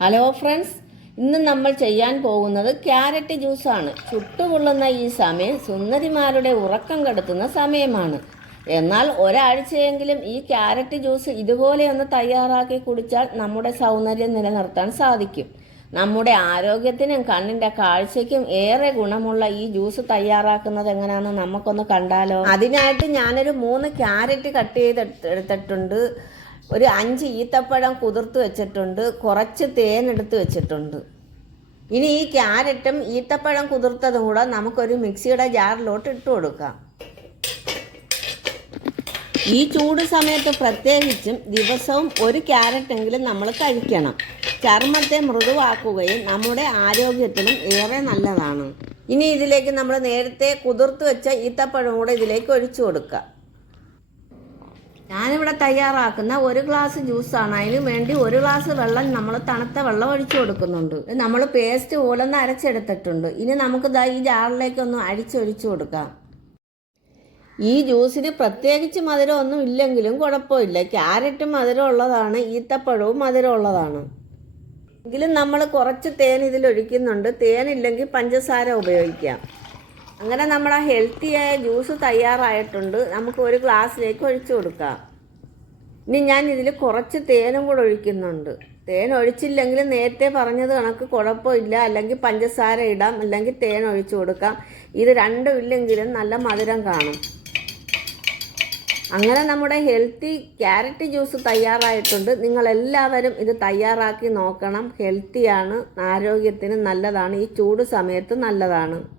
Hello friends ഇന്ന് നമ്മൾ ചെയ്യാൻ പോകുന്നത് ക്യാരറ്റ് ജ്യൂസാണ്. ചുട്ടുകൊള്ളുന്ന ഈ സമയം സുന്ദരിമാരുടെ ഉറക്കം കെടുത്തുന്ന സമയമാണ്. എന്നാൽ ഒരാഴ്ചയെങ്കിലും ഈ ക്യാരറ്റ് ജ്യൂസ് ഇതുപോലെ ഒന്ന് തയ്യാറാക്കി കുടിച്ചാൽ നമ്മുടെ സൗന്ദര്യം നിലനിർത്താൻ സാധിക്കും. നമ്മുടെ ആരോഗ്യത്തിനും കണ്ണിന്റെ കാഴ്ചയ്ക്കും ഏറെ ഗുണമുള്ള ഈ ജ്യൂസ് തയ്യാറാക്കുന്നത് എങ്ങനെയാണെന്ന് നമുക്കൊന്ന് കണ്ടാലോ? അതിനായിട്ട് ഞാനൊരു മൂന്ന് ക്യാരറ്റ് കട്ട് ചെയ്ത് എടുത്തിട്ടുണ്ട്. ഒരു അഞ്ച് ഈത്തപ്പഴം കുതിർത്ത് വെച്ചിട്ടുണ്ട് കുറച്ച് തേനെടുത്ത് വെച്ചിട്ടുണ്ട്. ഇനി ഈ ക്യാരറ്റും ഈത്തപ്പഴം കുതിർത്തതും കൂടെ നമുക്കൊരു മിക്സിയുടെ ജാറിലോട്ട് ഇട്ട് കൊടുക്കാം. ഈ ചൂട് സമയത്ത് പ്രത്യേകിച്ചും ദിവസവും ഒരു ക്യാരറ്റെങ്കിലും നമ്മൾ കഴിക്കണം. ചർമ്മത്തെ മൃദുവാക്കുകയും നമ്മുടെ ആരോഗ്യത്തിനും ഏറെ നല്ലതാണ്. ഇനി ഇതിലേക്ക് നമ്മൾ നേരത്തെ കുതിർത്ത് വെച്ച ഈത്തപ്പഴം കൂടെ ഇതിലേക്ക് ഒഴിച്ചു കൊടുക്കുക ഞാനിവിടെ തയ്യാറാക്കുന്ന ഒരു ഗ്ലാസ് ജ്യൂസാണ് അതിന് വേണ്ടി ഒരു ഗ്ലാസ് വെള്ളം നമ്മൾ തണുത്ത വെള്ളം ഒഴിച്ചു കൊടുക്കുന്നുണ്ട്. നമ്മൾ പേസ്റ്റ് ഓലൊന്ന് അരച്ചെടുത്തിട്ടുണ്ട്. ഇനി നമുക്ക് ഈ ജാറിലേക്കൊന്ന് അടിച്ചൊഴിച്ചു കൊടുക്കാം. ഈ ജ്യൂസിന് പ്രത്യേകിച്ച് മധുരമൊന്നും ഇല്ലെങ്കിലും കുഴപ്പമില്ല. ക്യാരറ്റും മധുരം ഉള്ളതാണ് ഈത്തപ്പഴവും മധുരം ഉള്ളതാണ്. എങ്കിലും നമ്മൾ കുറച്ച് തേൻ ഇതിലൊഴിക്കുന്നുണ്ട് തേനില്ലെങ്കിൽ പഞ്ചസാര ഉപയോഗിക്കാം. അങ്ങനെ നമ്മൾ ആ ഹെൽത്തിയായ ജ്യൂസ് തയ്യാറായിട്ടുണ്ട്. നമുക്ക് ഒരു ഗ്ലാസ്സിലേക്ക് ഒഴിച്ചു കൊടുക്കാം. ഇനി ഞാൻ ഇതിൽ കുറച്ച് തേനും കൂടെ ഒഴിക്കുന്നുണ്ട്. തേൻ ഒഴിച്ചില്ലെങ്കിൽ നേരത്തെ പറഞ്ഞത് കണക്ക് കുഴപ്പമില്ല. അല്ലെങ്കിൽ പഞ്ചസാര ഇടാം. അല്ലെങ്കിൽ തേൻ ഒഴിച്ചു കൊടുക്കാം. ഇത് രണ്ടും ഇല്ലെങ്കിലും നല്ല മധുരം കാണും. അങ്ങനെ നമ്മുടെ ഹെൽത്തി ക്യാരറ്റ് ജ്യൂസ് തയ്യാറായിട്ടുണ്ട്. നിങ്ങളെല്ലാവരും ഇത് തയ്യാറാക്കി നോക്കണം. ഹെൽത്തിയാണ് ആരോഗ്യത്തിന് നല്ലതാണ്. ഈ ചൂട് സമയത്ത് നല്ലതാണ്.